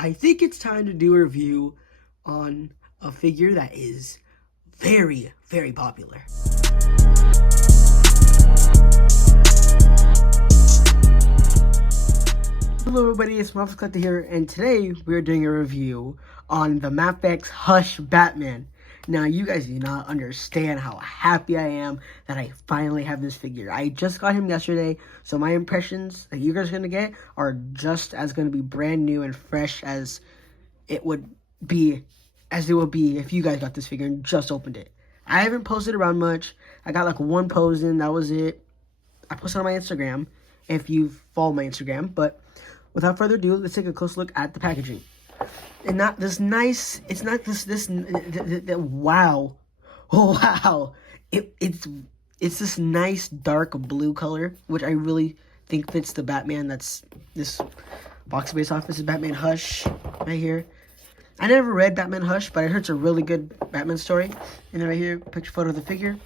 I think it's time to do a review on a figure that is very, very popular. Hello everybody, it's Mafex here, and today we're doing a review on the Mafex Hush Batman. Now, you guys do not understand how happy I am that I finally have this figure. I just got him yesterday, so my impressions that you guys are going to get are just as going to be brand new and fresh as it would be, if you guys got this figure and just opened it. I haven't posted around much. I got like one post in, that was it. I posted on my Instagram, if you follow my Instagram, but without further ado, let's take a close look at the packaging. And not this nice, it's not wow. Oh, wow. It's this nice dark blue color, which I really think fits the Batman that's this box based off. This is Batman Hush right here. I never read Batman Hush, but I heard it's a really good Batman story. And then right here, picture photo of the figure,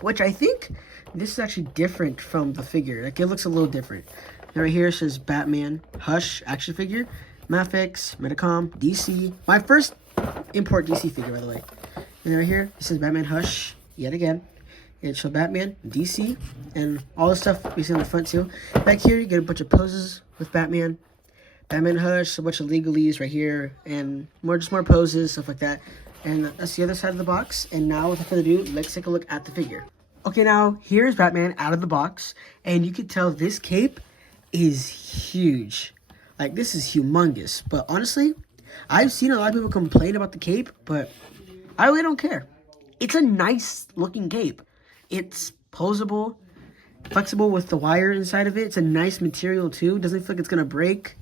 which I think this is actually different from the figure. Like, it looks a little different. And right here it says Batman Hush action figure. Mafex, Metacom, DC. My first import DC figure, by the way. And right here, it says Batman Hush, yet again. It shows Batman, DC, and all the stuff we see on the front too. Back here, you get a bunch of poses with Batman. Batman Hush, a bunch of legalese right here, and just more poses, stuff like that. And that's the other side of the box. And now, without further ado, let's take a look at the figure. Okay, now, here's Batman out of the box. And you can tell this cape is huge. Like, this is humongous. But honestly, I've seen a lot of people complain about the cape, but I really don't care. It's a nice looking cape. It's posable, flexible with the wire inside of it. It's a nice material too. Doesn't feel like it's gonna break.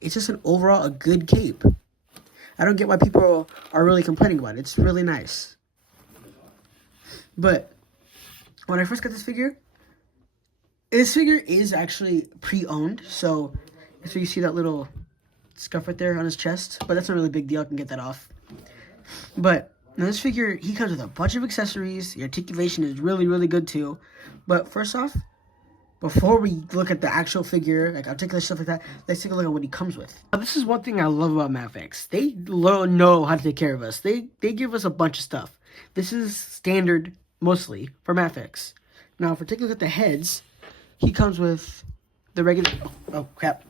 It's just an overall a good cape. I don't get why people are really complaining about it. It's really nice. But when I first got this figure is actually pre-owned, so you see that little scuff right there on his chest, but that's not really a big deal. I can get that off. But now this figure, he comes with a bunch of accessories. The articulation is really, really good too. But first off, before we look at the actual figure, like articulation, stuff like that, let's take a look at what he comes with. Now, this is one thing I love about Mafex. They know how to take care of us. They give us a bunch of stuff. This is standard, mostly, for Mafex. Now, if we're taking a look at the heads, he comes with the regular... Oh, crap.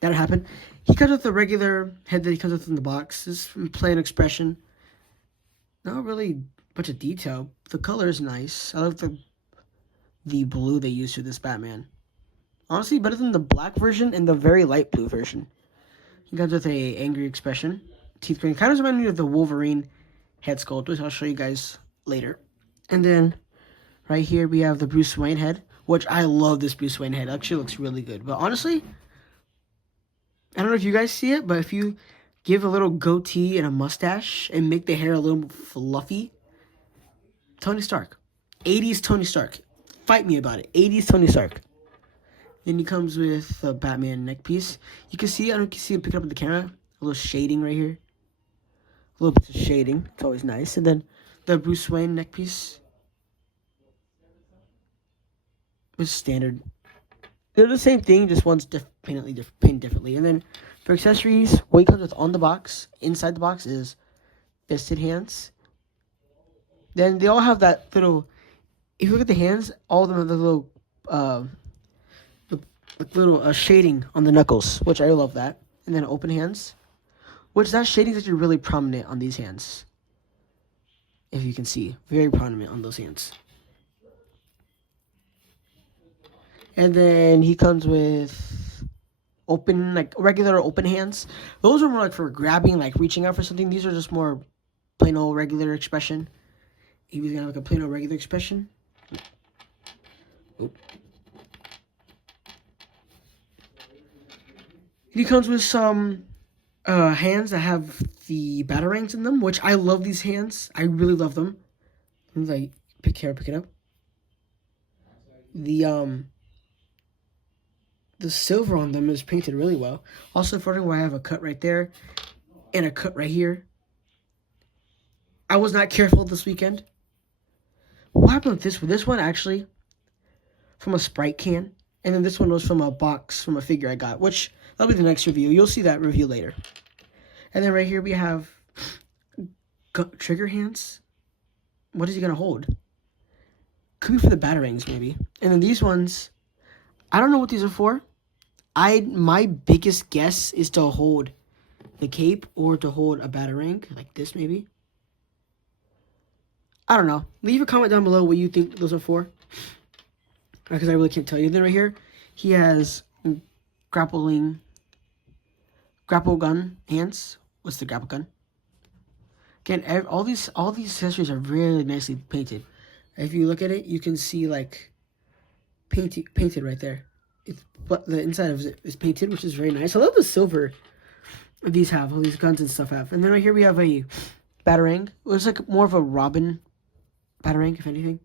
That happened. He comes with the regular head that he comes with in the box. This is plain expression. Not really much of detail. The color is nice. I love the blue they used for this Batman. Honestly, better than the black version and the very light blue version. He comes with a angry expression. Teeth green. Kind of reminds me of the Wolverine head sculpt, which I'll show you guys later. And then right here we have the Bruce Wayne head, which I love. This Bruce Wayne head. It actually looks really good. But honestly, I don't know if you guys see it, but if you give a little goatee and a mustache and make the hair a little fluffy, Tony Stark. 80s Tony Stark. Fight me about it. 80s Tony Stark. Then he comes with a Batman neck piece. You can see, I don't know if you can see him pick it up with the camera. A little shading right here. A little bit of shading. It's always nice. And then the Bruce Wayne neck piece. It's standard. They're the same thing, just one's painted differently. And then for accessories, what he comes with on the box, inside the box, is fisted hands. Then they all have that little, if you look at the hands, all of them have the little shading on the knuckles, which I love that. And then open hands, which that shading is actually really prominent on these hands. If you can see, very prominent on those hands. And then he comes with open, like regular open hands. Those are more like for grabbing, like reaching out for something. These are just more plain old regular expression. He was gonna have like a plain old regular expression. Oop. He comes with some hands that have the batarangs in them, which I love these hands. I really love them. Like, pick it up. The silver on them is painted really well. Also, for where I have a cut right there and a cut right here. I was not careful this weekend. What happened with this one? This one actually, from a Sprite can, And then this one was from a box, from a figure I got, which that'll be the next review. You'll see that review later. And then right here we have trigger hands. What is he gonna hold? Could be for the batarangs, maybe. And then these ones, I don't know what these are for. My biggest guess is to hold the cape or to hold a batarang, like this maybe. I don't know. Leave a comment down below what you think those are for, because I really can't tell you. Then right here, he has grapple gun hands. What's the grapple gun? Again, all these accessories are really nicely painted. If you look at it, you can see like painted right there. But the inside of it is painted, which is very nice. I love the silver all these guns and stuff have. And then right here we have a batarang. It was like more of a Robin batarang, if anything.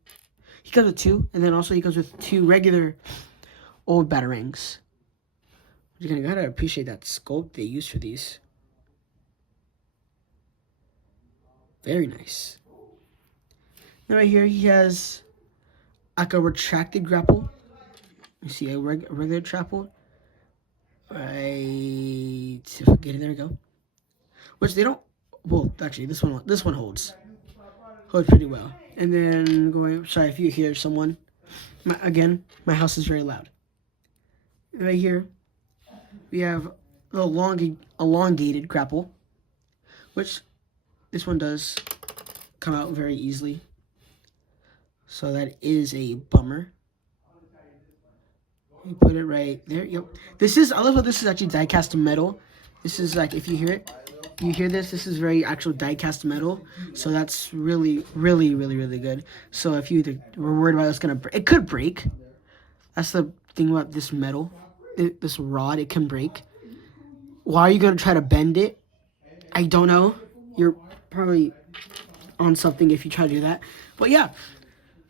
He comes with 2, and then also he comes with 2 regular old batarangs. You gotta appreciate that sculpt they use for these. Very nice. Then right here he has like a retracted grapple. You see a regular grapple. Right, getting there we go. Which they don't. Well, actually, this one holds pretty well. And then going. Sorry if you hear someone. Again, my house is very loud. Right here, we have the elongated grapple, which this one does come out very easily. So that is a bummer. You put it right there. Yep. I love how this is actually die-cast metal. This is like, if you hear it, you hear this. This is very actual die-cast metal. So that's really, really, really, really good. So if you were worried about it's gonna break, it could break. That's the thing about this metal, this rod. It can break. Why are you gonna try to bend it? I don't know. You're probably on something if you try to do that. But yeah.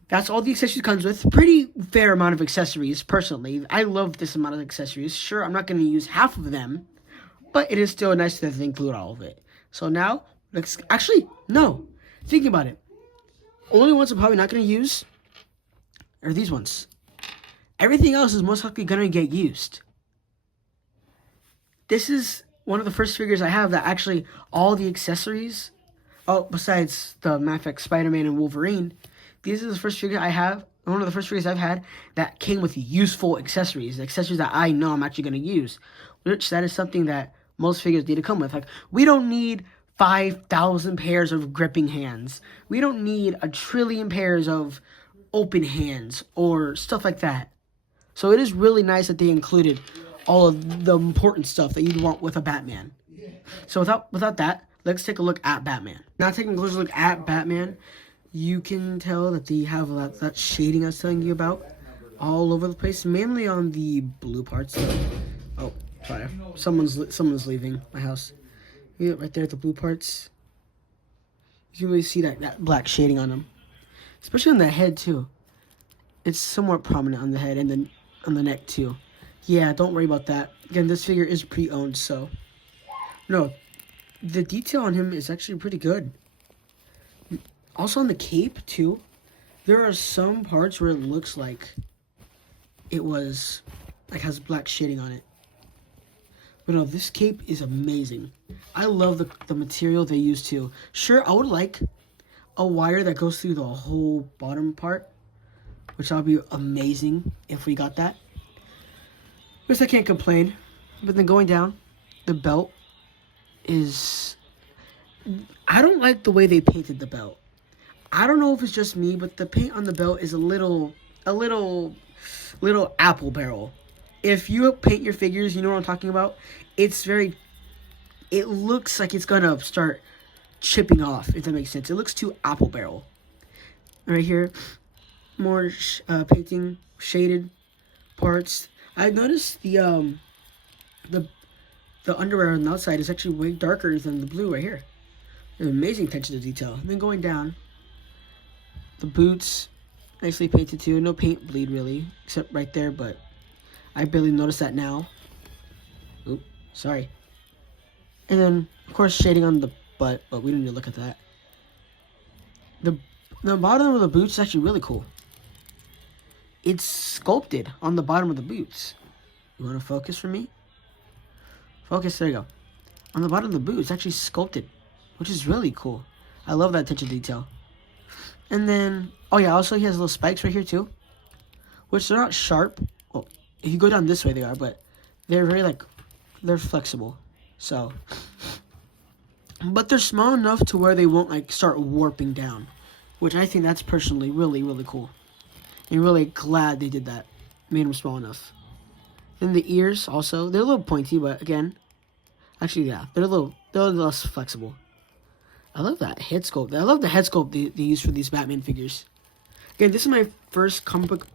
That's all the accessories comes with. Pretty fair amount of accessories, personally. I love this amount of accessories. Sure, I'm not going to use half of them, but it is still nice to include all of it. So now, no. Thinking about it. Only ones I'm probably not going to use are these ones. Everything else is most likely going to get used. This is one of the first figures I have that actually all the accessories, besides the Mafex Spider-Man and Wolverine, these are the first figure I have, one of the first figures I've had that came with useful accessories that I know I'm actually going to use. Which that is something that most figures need to come with. Like, we don't need 5,000 pairs of gripping hands. We don't need 1 trillion pairs of open hands or stuff like that. So it is really nice that they included all of the important stuff that you'd want with a Batman. So without that, let's take a look at Batman. Now taking a closer look at Batman, you can tell that they have that shading I was telling you about all over the place, mainly on the blue parts. Oh, sorry, someone's leaving my house. Yeah, right there at the blue parts. You can really see that black shading on them, especially on the head too. It's somewhat prominent on the head and then on the neck too. Yeah, don't worry about that. Again, this figure is pre-owned, so no, the detail on him is actually pretty good. Also on the cape, too, there are some parts where it looks like it was, has black shading on it. But no, this cape is amazing. I love the material they use, too. Sure, I would like a wire that goes through the whole bottom part, which would be amazing if we got that. Guess I can't complain. But then going down, the belt is... I don't like the way they painted the belt. I don't know if it's just me, but the paint on the belt is a little apple barrel. If you paint your figures, you know what I'm talking about. It looks like it's gonna start chipping off, if that makes sense. It looks too apple barrel. Right here, more painting, shaded parts. I noticed the underwear on the outside is actually way darker than the blue right here. There's amazing attention to detail. And then going down, the boots, nicely painted too. No paint bleed really, except right there, but I barely noticed that now. Oop, sorry. And then, of course, shading on the butt, but we don't need to look at that. The bottom of the boots is actually really cool. it's sculpted on the bottom of the boots. You want to focus for me? Focus, there you go. On the bottom of the boot, it's actually sculpted, which is really cool. I love that attention to detail. And then, oh yeah, also he has little spikes right here too, which they're not sharp. Well, if you go down this way they are, but they're very like, they're flexible. So, but they're small enough to where they won't like start warping down, which I think that's personally really, really cool. And really glad they did that, made them small enough. Then the ears also, they're a little pointy, but again, actually yeah, they're a little less flexible. I love that head sculpt. I love the head sculpt they use for these Batman figures. Again, this is my first comic book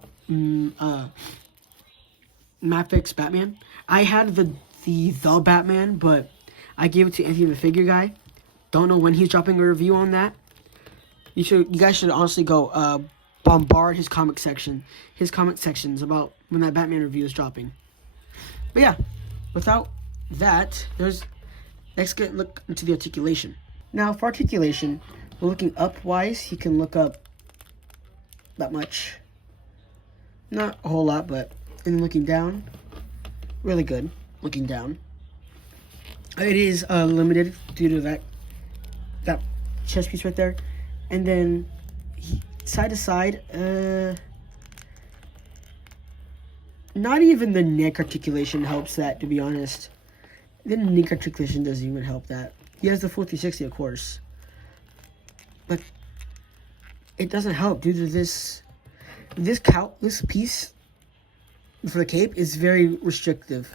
Mafex Batman. I had the Batman, but I gave it to Anthony the Figure Guy. Don't know when he's dropping a review on that. You guys should honestly go bombard his comic sections about when that Batman review is dropping. But yeah, without that, let's look into the articulation. Now for articulation, we're looking up-wise. He can look up that much. Not a whole lot, but and looking down, really good. Looking down. It is limited due to that chest piece right there. And then side to side, not even the neck articulation helps that, to be honest. The neck articulation doesn't even help that. He has the full 360, of course, but it doesn't help due to this piece for the cape is very restrictive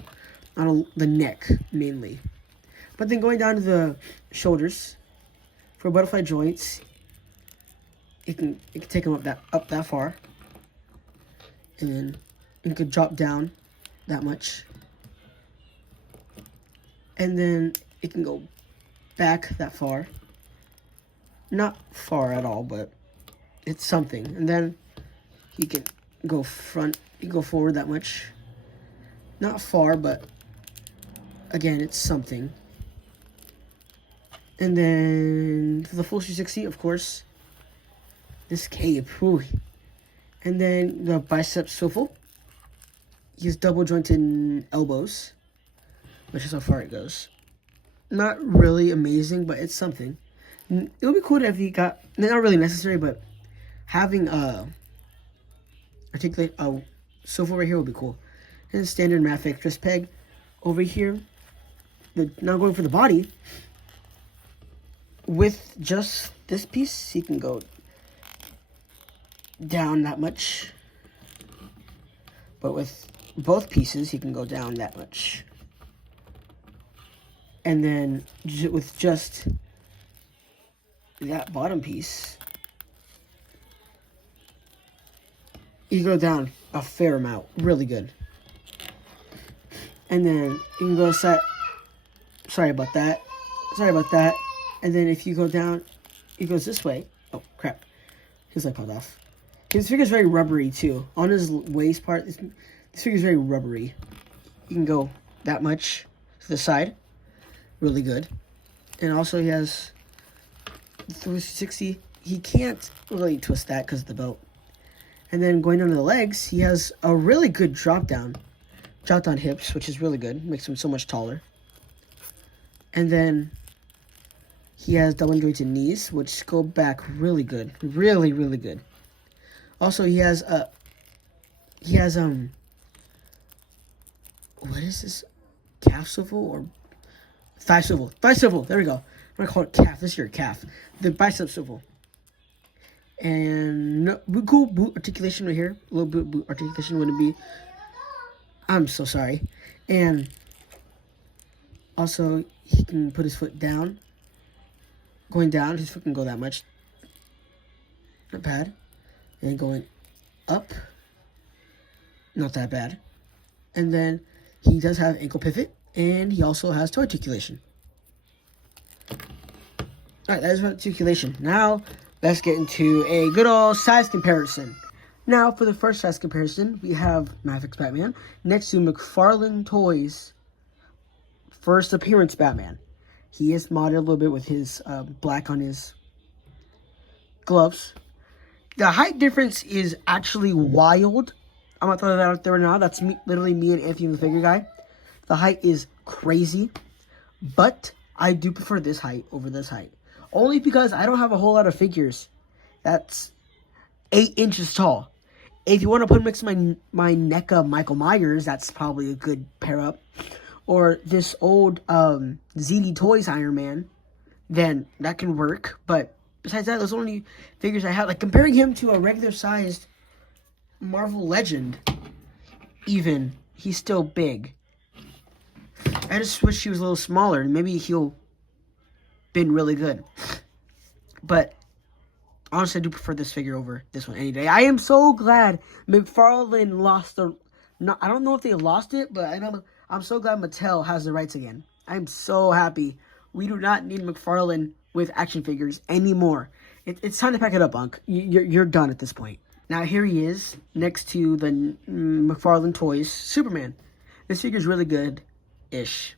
on the neck mainly. But then going down to the shoulders for butterfly joints, it can take them up that far, and then it could drop down that much, and then it can go back that far. Not far at all, but it's something. And then he can go forward that much. Not far, but again, it's something. And then for the full 360, of course, this cape. Whew. And then the bicep swivel. He has double jointed elbows, which is how far it goes. Not really amazing, but it's something. It would be cool if he got, not really necessary, but having articulate swivel right here would be cool. And standard Mafex wrist peg over here. Now going for the body. With just this piece, he can go down that much. But with both pieces, he can go down that much. And then with just that bottom piece, you go down a fair amount. Really good. And then you can go set. Sorry about that. And then if you go down, it goes this way. Oh, crap. His leg popped off. His figure's very rubbery, too. On his waist part, this figure's very rubbery. You can go that much to the side. Really good. And also he has 360. He can't really twist that because of the belt. And then going down to the legs, he has a really good drop down hips, which is really good. Makes him so much taller. And then he has double jointed knees, which go back really good. Really, really good. Also, he has what is this? Calf swivel or thigh swivel? Thigh swivel. There we go. I'm gonna call it calf. This is your calf. The bicep swivel. And cool boot articulation right here. A little boot articulation wouldn't be. I'm so sorry. And also, he can put his foot down. Going down, his foot can go that much. Not bad. And going up. Not that bad. And then he does have ankle pivot. And he also has toe articulation. Alright, that is articulation. Now, let's get into a good old size comparison. Now, for the first size comparison, we have Mafex Batman next to McFarlane Toys' first appearance Batman. He is modded a little bit with his black on his gloves. The height difference is actually wild I'm gonna throw that out there now. That's me, literally me and Anthony the figure guy. The height is crazy, but I do prefer this height over this height. Only because I don't have a whole lot of figures that's 8 inches tall. If you want to put next to my NECA Michael Myers, that's probably a good pair up. Or this old ZD Toys Iron Man, then that can work. But besides that, those are only figures I have. Like comparing him to a regular sized Marvel Legend, even, he's still big. I just wish he was a little smaller. Maybe he'll been really good. But honestly, I do prefer this figure over this one any day. I am so glad McFarlane lost the... No, I don't know if they lost it, but I'm so glad Mattel has the rights again. I'm so happy. We do not need McFarlane with action figures anymore. It's time to pack it up, Unc. You're done at this point. Now here he is next to the McFarlane Toys Superman. This figure is really good-ish.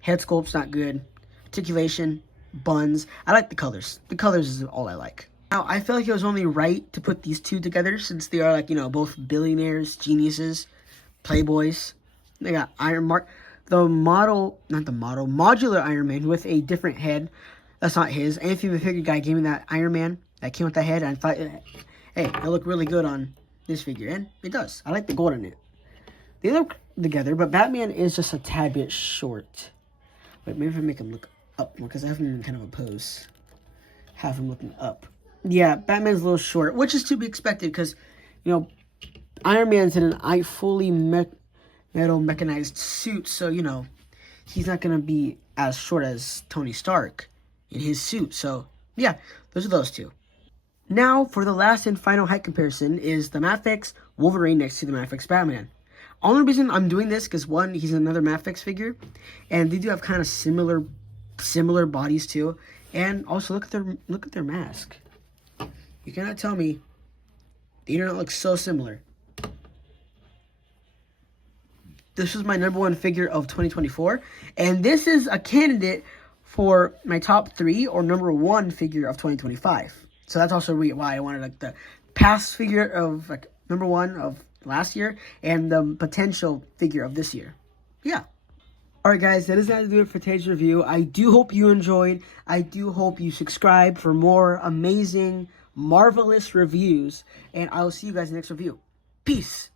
Head sculpt's not good. Articulation, buns. I like the colors. The colors is all I like. Now, I feel like it was only right to put these two together since they are, like, you know, both billionaires, geniuses, playboys. They got modular Iron Man with a different head. That's not his. Anthony the figure guy gave me that Iron Man that came with that head, and I thought, hey, it looked really good on this figure, and it does. I like the gold in it. They look together, but Batman is just a tad bit short. Wait, maybe if I make him look up more, because I have him in kind of a pose. Have him looking up. Yeah, Batman's a little short, which is to be expected because, you know, Iron Man's in a fully metal mechanized suit, so, you know, he's not going to be as short as Tony Stark in his suit. So, yeah, those are those two. Now, for the last and final height comparison is the Mafex Wolverine next to the Mafex Batman. Only reason I'm doing this because, one, he's another Mafex figure, and they do have kind of similar bodies too. And also look at their mask. You cannot tell me they do not look so similar. This was my #1 figure of 2024, and this is a candidate for my top 3 or #1 figure of 2025. So that's also why I wanted like the past figure of like #1 of last year and the potential figure of this year. Yeah. Alright guys, that is going to do it for today's review. I do hope you enjoyed. I do hope you subscribe for more amazing, marvelous reviews. And I will see you guys in the next review. Peace!